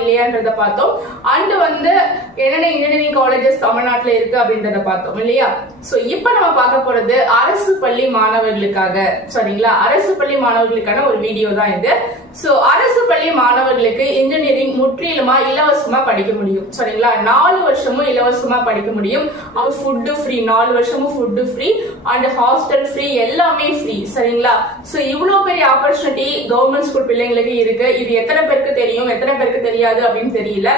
இல்லையான்றத பார்த்தோம். அண்ட் வந்து என்னென்ன இன்ஜினியரிங் காலேஜஸ் தமிழ்நாட்டுல இருக்கு அப்படின்றத பார்த்தோம் இல்லையா. சோ இப்ப நம்ம பார்க்க போறது அரசு பள்ளி மாணவர்களுக்காக, சரிங்களா, அரசு பள்ளி மாணவர்களுக்கான ஒரு வீடியோ தான் இது. சோ அரசு பள்ளி மாணவர்களுக்கு இன்ஜினியரிங் முற்றிலுமா இலவசமா படிக்க முடியும், சரிங்களா. 4 வருஷமும் இலவசமா படிக்க முடியும். ஃபுட்டு ஃப்ரீ, 4 வருஷமும் food free and hostel free, எல்லாமே ஃப்ரீ, சரிங்களா. சோ இவ்வளவு பெரிய ஆப்பர்ச்சுனிட்டி கவர்மெண்ட் ஸ்கூல் பிள்ளைங்களுக்கு இருக்கு. இது எத்தனை பேருக்கு தெரியும், எத்தனை பேருக்கு தெரியாது அப்படின்னு தெரியல.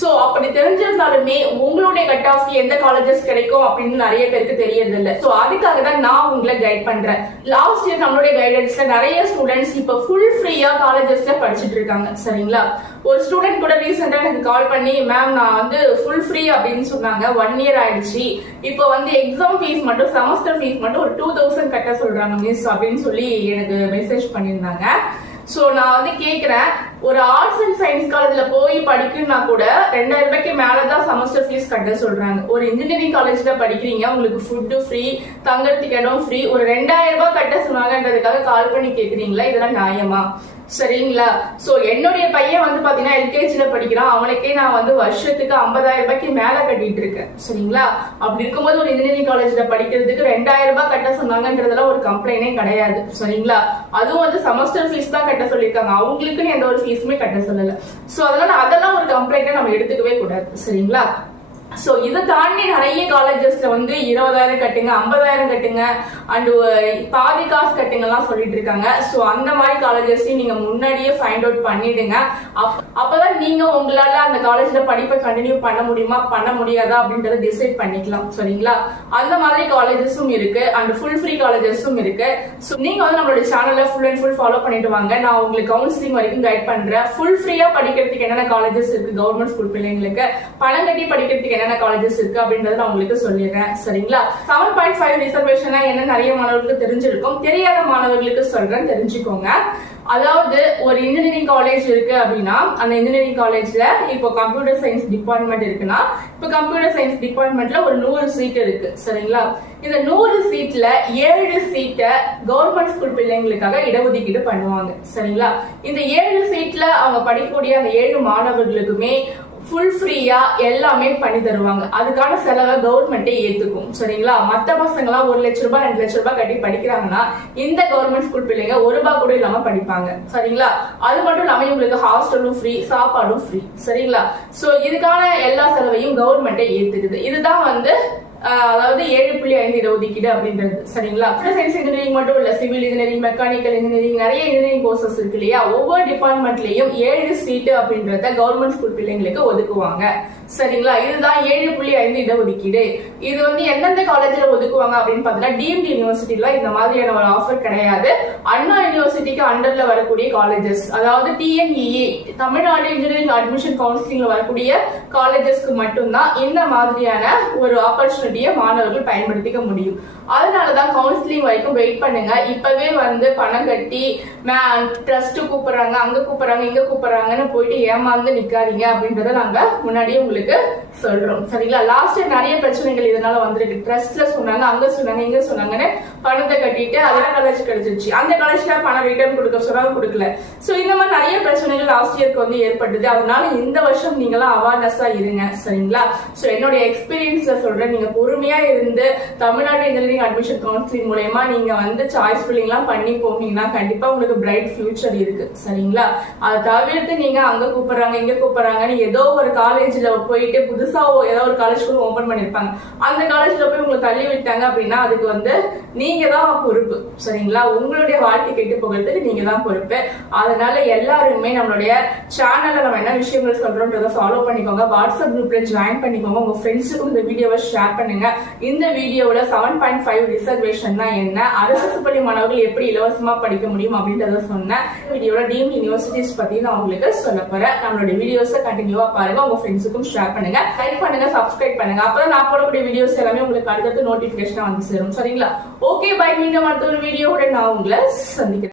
சோ அப்படி தெரிஞ்சிருந்தாலுமே உங்களுடைய கட் ஆஃப் எந்த காலேஜஸ் கிடைக்கும் அப்படின்னு நிறைய பேருக்கு தெரியறது இல்ல. சோ அதுக்காக தான் நான் உங்களை கைட் பண்றேன். லாஸ்ட் இயர் நம்மளுடைய கைடன்ஸ்ல நிறைய ஸ்டூடெண்ட்ஸ் இப்ப ஃபுல் ஃப்ரீயா காலேஜஸ்ல படிச்சுட்டு இருக்காங்க, சரிங்களா. ஒரு ஸ்டூடெண்ட் கூட ரீசெண்டா எனக்கு கால் பண்ணி, மேம் நான் வந்து ஃபுல் ஃப்ரீ அப்படின்னு சொன்னாங்க, 1 இயர் ஆயிடுச்சு, இப்போ வந்து எக்ஸாம் ஃபீஸ் மட்டும் செமஸ்டர் ஃபீஸ் மட்டும் ஒரு 2000 கட்ட சொல்றாங்க மிஸ் அப்படின்னு சொல்லி எனக்கு மெசேஜ் பண்ணியிருந்தாங்க. சோ நான் வந்து கேக்குறேன், ஒரு ஆர்ட்ஸ் அண்ட் சயின்ஸ் காலேஜ்ல போய் படிக்கணும்னா கூட 2000 ரூபாய்க்கு மேலதான் செமஸ்டர் ஃபீஸ் கட்ட சொல்றாங்க. ஒரு இன்ஜினியரிங் காலேஜ்ல படிக்கிறீங்க, உங்களுக்கு ஃபுட்டு ஃப்ரீ, தங்கறதுக்கு இடம் ஃப்ரீ, ஒரு 2000 ரூபாய் கட்ட சொன்னாங்கன்றதுக்காக கால் பண்ணி கேக்குறீங்களா? இதெல்லாம் நியாயமா? சரிங்களா. சோ என்னுடைய பையன் வந்து பாத்தீங்கன்னா எல்கேஜில படிக்கிறான். அவனுக்கே நான் வந்து வருஷத்துக்கு 50,000 ரூபாய்க்கு மேல கட்டிட்டு இருக்கேன், சரிங்களா. அப்படி இருக்கும்போது ஒரு இன்ஜினியரிங் காலேஜ்ல படிக்கிறதுக்கு 2000 ரூபாய் கட்ட சொன்னாங்கன்றதுல ஒரு கம்ப்ளைண்டே கிடையாது, சரிங்களா. அதுவும் வந்து செமஸ்டர் ஃபீஸ் தான் கட்ட சொல்லியிருக்காங்க, அவங்களுக்குன்னு எந்த ஒரு ஃபீஸுமே கட்ட சொல்லல. சோ அதனால அதெல்லாம் ஒரு கம்ப்ளைண்டா நம்ம எடுத்துக்கவே கூடாது, சரிங்களா. சோ இதை தாண்டி நிறைய காலேஜஸ்ல வந்து 20,000 கட்டுங்க, 50,000 கட்டுங்க அண்ட் பாதி காசு கட்டுங்க எல்லாம் சொல்லிட்டு இருக்காங்க. சோ அந்த மாதிரி காலேஜஸையும் நீங்க முன்னாடியே ஃபைண்ட் அவுட் பண்ணிடுங்க. அப்பதான் நீங்க உங்களால அந்த காலேஜ்ல படிப்பை கண்டினியூ பண்ண முடியுமா பண்ண முடியாதா அப்படின்றத டிசைட் பண்ணிக்கலாம், சரிங்களா. அந்த மாதிரி காலேஜஸும் இருக்கு அண்ட் ஃபுல் ஃப்ரீ காலேஜஸும் இருக்கு. சோ நீங்க வந்து நம்மளோட சேனல்ல ஃபுல் அண்ட் ஃபுல் ஃபாலோ பண்ணிட்டு வாங்க. நான் உங்களுக்கு கவுன்சிலிங் வரைக்கும் கைட் பண்றேன். ஃபுல் ஃப்ரீயா படிக்கிறதுக்கு என்னென்ன காலேஜஸ் இருக்கு கவர்மெண்ட் ஸ்கூல் பிள்ளைங்களுக்கு, பணம் கட்டி படிக்கிறதுக்கு என்னென்ன காலேஜஸ் இருக்கு அப்படின்றத நான் உங்களுக்கு சொல்லிடுறேன், சரிங்களா. 7.5 ரிசர்வேஷன் என்ன நிறைய மாணவர்களுக்கு தெரிஞ்சிருக்கும், தெரியாத மாணவர்களுக்கு சொல்றேன், தெரிஞ்சுக்கோங்க. அதாவது ஒரு இன்ஜினியரிங் காலேஜ் இருக்கு அப்படின்னா அந்த இன்ஜினியரிங் காலேஜ்ல இப்போ கம்ப்யூட்டர் சயின்ஸ் டிபார்ட்மெண்ட் இருக்குன்னா இப்போ கம்ப்யூட்டர் சயின்ஸ் டிபார்ட்மெண்ட்ல ஒரு 100 சீட் இருக்கு, சரிங்களா. இந்த 100 சீட்ல 7 சீட்டை கவர்மெண்ட் ஸ்கூல் பிள்ளைங்களுக்காக இடஒதுக்கீடு பண்ணுவாங்க, சரிங்களா. இந்த 7 சீட்ல அவங்க படிக்கக்கூடிய அந்த 7 மாணவர்களுக்குமே ஃபுல் ஃப்ரீயா எல்லாமே பண்ணி தருவாங்க. அதுக்கான செலவை கவர்மெண்டே ஏத்துக்கும், சரிங்களா. மத்த பசங்க எல்லாம் 1 லட்சம் ரூபாய் 2 லட்சம் ரூபாய் கட்டி படிக்கிறாங்கன்னா இந்த கவர்மெண்ட் ஸ்கூல் பிள்ளைங்க 1 ரூபாய் கூட இல்லாம படிப்பாங்க, சரிங்களா. அது மட்டும் இல்லாம உங்களுக்கு ஹாஸ்டலும் ஃப்ரீ, சாப்பாடும் ஃப்ரீ, சரிங்களா. சோ இதுக்கான எல்லா செலவையும் கவர்மெண்டே ஏத்துக்குது. இதுதான் வந்து அதாவது 7.5 இடஒதுக்கீடு அப்படின்றது, சரிங்களா. சயின்ஸ் இன்ஜினியரிங் மட்டும் இல்ல, சிவில் இன்ஜினியரிங், மெக்கானிக்கல் இன்ஜினியரிங், நிறைய இன்ஜினியரிங் கோர்சஸ் இருக்கு இல்லையா. ஒவ்வொரு டிபார்ட்மெண்ட்லயும் 7 சீட்டு அப்படின்றத கவர்மெண்ட் ஸ்கூல் பிள்ளைங்களுக்கு ஒதுக்குவாங்க, சரிங்களா. இதுதான் 7.5 இடஒதுக்கீடு. இது வந்து எந்தெந்த காலேஜ்ல ஒதுக்குவாங்க அப்படின்னு பாத்தீங்கன்னா டீம்டு யூனிவர்சிட்டில இந்த மாதிரியான ஒரு ஆஃபர் கிடையாது. அண்ணா யூனிவர்சிட்டிக்கு அண்டர்ல வரக்கூடிய காலேஜஸ், அதாவது TNEA தமிழ்நாடு இன்ஜினியரிங் அட்மிஷன் கவுன்சிலிங்ல வரக்கூடிய காலேஜஸ்க்கு மட்டும்தான் இந்த மாதிரியான ஒரு ஆப்பர்ச்சுனிட்டியை மாணவர்கள் பயன்படுத்திக்க முடியும். அதனாலதான் கவுன்சிலிங் வரைக்கும் வெயிட் பண்ணுங்க. இப்பவே வந்து பணம் கட்டி ட்ரஸ்ட் கூப்பிடுறாங்க, அங்க கூப்பிடுறாங்க, இங்க கூப்பிடுறாங்கன்னு போயிட்டு ஏமாந்து நிக்காதீங்க அப்படின்றத நாங்க முன்னாடியே உங்களுக்கு சொல்றோம், சரிங்களா. லாஸ்ட் நிறைய பிரச்சனைகள் இதனால வந்திருக்கு. ட்ரஸ்ட்ல சொன்னாங்க, அங்க சொன்னாங்க, இங்க சொன்னாங்கன்னு பணத்தை கட்டிட்டு அதெல்லாம் காலேஜ் கிடைச்சிருச்சு, அந்த காலேஜ்ல பணம் ரிட்டர்ன் கொடுக்க சொன்னாங்க, கொடுக்கல. சோ இந்த மாதிரி நிறைய பிரச்சனைகள் லாஸ்ட் இயருக்கு வந்து ஏற்பட்டது. அதனால இந்த வருஷம் நீங்களாம் அவேர்னஸா இருங்க, சரிங்களா. சோ என்னுடைய எக்ஸ்பீரியன்ஸ்ல சொல்றேன், நீங்க பொறுமையா இருந்து தமிழ்நாடு இன்ஜினியரிங் அட்மிஷன் கவுன்சிலிங் மூலமா நீங்க வந்து சாய்ஸ் ஃபில்லிங் எல்லாம் பண்ணி போனீங்கன்னா கண்டிப்பா உங்களுக்கு பிரைட் ஃபியூச்சர் இருக்கு, சரிங்களா. அதை தவிர்த்து நீங்க அங்க கூப்பிடுறாங்க, இங்க கூப்பிடுறாங்கன்னு ஏதோ ஒரு காலேஜ்ல போயிட்டு புதுசா ஏதோ ஒரு காலேஜ் கூட ஓபன் பண்ணிருப்பாங்க, அந்த காலேஜ்ல போய் உங்களுக்கு தள்ளி விட்டாங்க அப்படின்னா அதுக்கு வந்து நீங்க தான் பொறுப்பு, சரிங்களா. உங்களுடைய வாழ்க்கை கெட்டு போகிறதுக்கு நீங்க தான் பொறுப்பு. அதனால எல்லாருமே நம்மளுடைய சேனல்ல நம்ம என்ன விஷயங்கள் சொல்றோம்ன்றத ஃபாலோ பண்ணிக்கோங்க. வாட்ஸ்அப் குரூப்ல ஜாயின் பண்ணிக்கோங்க. உங்க ஃப்ரெண்ட்ஸுக்கும் இந்த வீடியோவை ஷேர் பண்ணுங்க. இந்த வீடியோல 7.5 ரிசர்வேஷன் என்ன, அரசு பள்ளி மாணவர்கள் எப்படி இலவசமா படிக்க முடியும் அப்படின்றத சொன்ன வீடியோல டீம்டு யூனிவர்சிட்டிஸ் பத்தி நான் உங்களுக்கு சொல்ல போறேன். நம்மளுடைய வீடியோஸை கண்டினியூவா பாருங்க, உங்க ஃப்ரெண்ட்ஸுக்கும் ஷேர் பண்ணுங்க, லைக் பண்ணுங்க, சப்ஸ்கிரைப் பண்ணுங்க. அப்பதான் நான் போடக்கூடிய வீடியோஸ் எல்லாமே உங்களுக்கு அடுத்தடுத்து நோட்டிபிகேஷன் வந்து சேரும், சரிங்களா. Okay bye. மீண்டும் அடுத்த ஒரு வீடியோட நான் உங்களை சந்திக்கிறேன்.